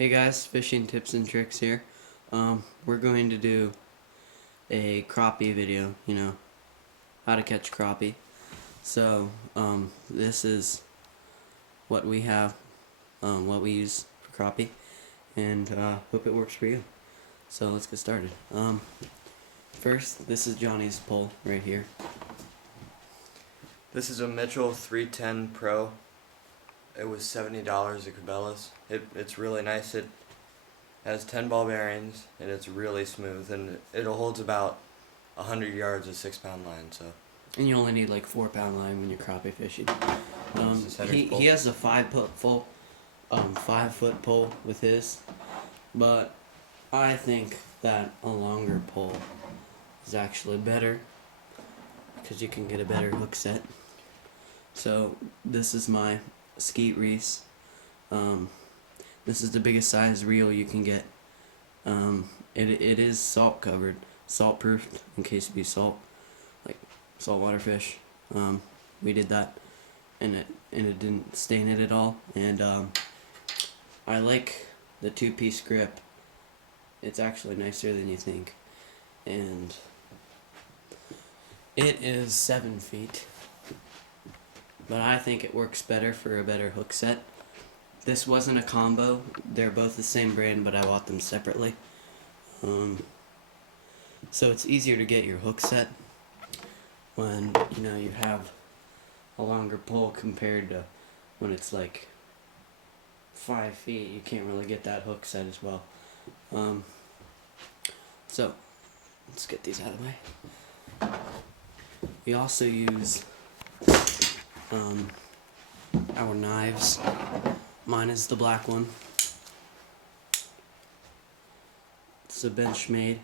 Hey guys, fishing tips and tricks here. We're going to do a crappie video, how to catch crappie. So, this is what we have, what we use for crappie, and hope it works for you. So let's get started. First, this is Johnny's pole right here. This is a Mitchell 310 Pro. It was $70 at Cabela's. It's really nice. It has 10 ball bearings and it's really smooth, and it holds about 100 yards of 6-pound line. So. And you only need like 4-pound line when you're crappie fishing. He has a 5-foot pole with his, but I think that a longer pole is actually better because you can get a better hook set. So this is my Skeet Reese. This is the biggest size reel you can get. It is salt covered, salt proofed in case you be like saltwater fish. We did that, and it didn't stain it at all. And I like the 2-piece grip. It's actually nicer than you think, and it is 7 feet. But I think it works better for a better hook set. This wasn't a combo. They're both the same brand, but I bought them separately. So it's easier to get your hook set when you have a longer pole compared to when it's like 5 feet. You can't really get that hook set as well. So let's get these out of the way. We also use our knives. Mine is the black one. It's a Benchmade.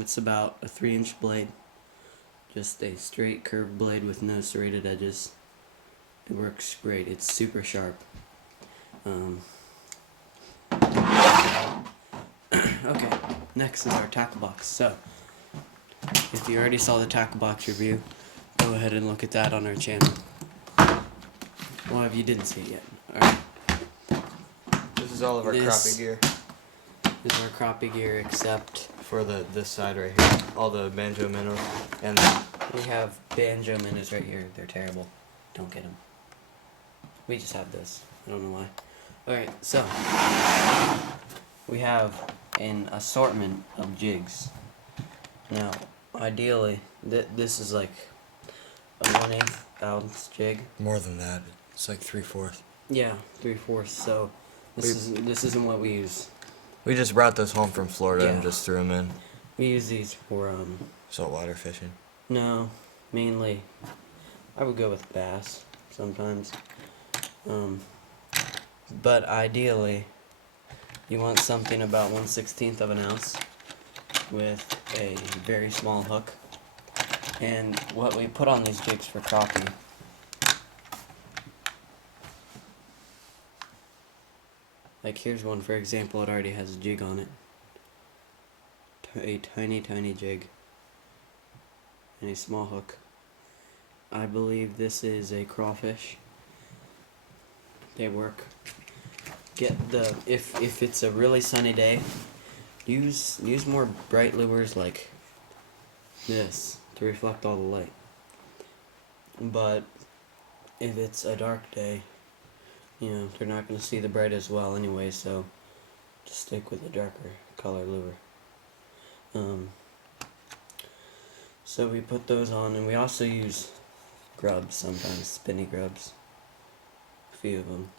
It's about a 3-inch blade. Just a straight curved blade with no serrated edges. It works great. It's super sharp. Okay, next is our tackle box. So, if you already saw the tackle box review, go ahead and look at that on our channel. Well, if you didn't see it yet. Alright. This is all of our crappie gear. This is our crappie gear, except for this side right here. All the banjo minnows. And we have banjo minnows right here. They're terrible. Don't get them. We just have this. I don't know why. Alright, so we have an assortment of jigs. Now, ideally, this is like a 1/8 ounce jig. More than that. It's like 3/4. Yeah, 3/4. So this isn't what we use. We just brought this home from Florida Yeah. and just threw them in. We use these for saltwater fishing. No, mainly I would go with bass sometimes. But ideally, you want something about 1/16 of an ounce with a very small hook. And what we put on these jigs for crappie, like here's one for example, it already has a jig on it. A tiny jig and a small hook. I believe this is a crawfish. They work. If it's a really sunny day, use more bright lures like this to reflect all the light. But if it's a dark day, they're not going to see the bright as well anyway, so just stick with a darker color lure. So we put those on, and we also use grubs sometimes, spinny grubs. A few of them.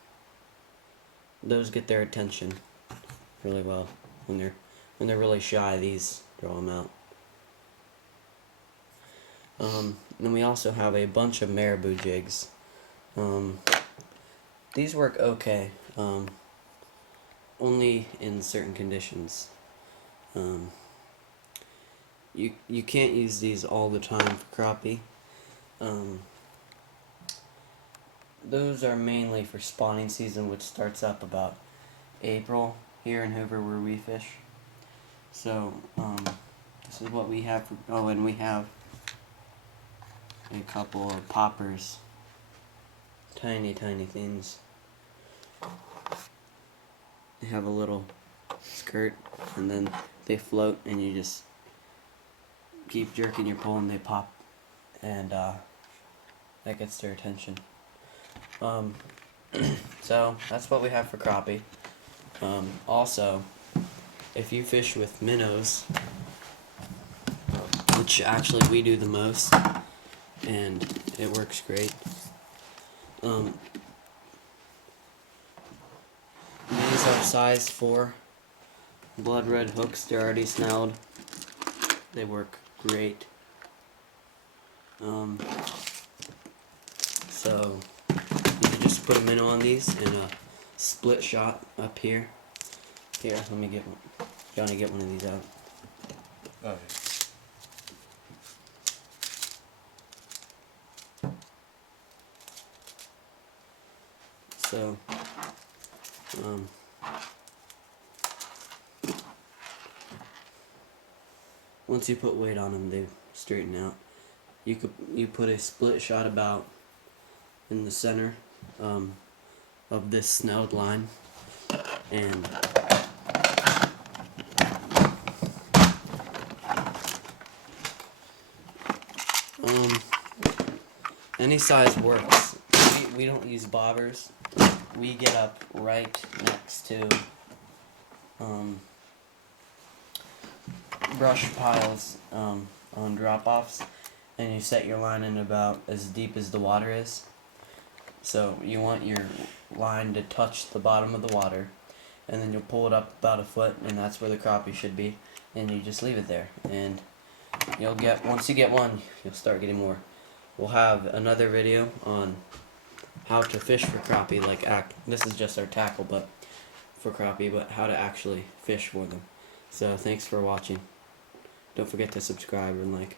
Those get their attention really well. When they're really shy, these draw them out. And we also have a bunch of marabou jigs. These work okay, only in certain conditions. You can't use these all the time for crappie. Those are mainly for spawning season, which starts up about April here in Hoover where we fish. So this is what we have. And we have a couple of poppers tiny things. They have a little skirt, and then they float, and you just keep jerking your pole and they pop, and that gets their attention. So that's what we have for crappie. Also, if you fish with minnows, which actually we do the most, and it works great. These are size 4 blood red hooks. They're already snelled. They work great. So you can just put a minnow on these and a split shot up here. Here, let me get one. Johnny, get one of these out. Okay. So, once you put weight on them, they straighten out. You put a split shot about in the center of this snelled line, and any size works. We don't use bobbers. We get up right next to brush piles on drop-offs, and you set your line in about as deep as the water is. So you want your line to touch the bottom of the water, and then you'll pull it up about a foot, and that's where the crappie should be, and you just leave it there, and you'll get, once you get one, you'll start getting more. We'll have another video on how to fish for crappie, this is just our tackle, but for crappie, but how to actually fish for them. So thanks for watching. Don't forget to subscribe and like.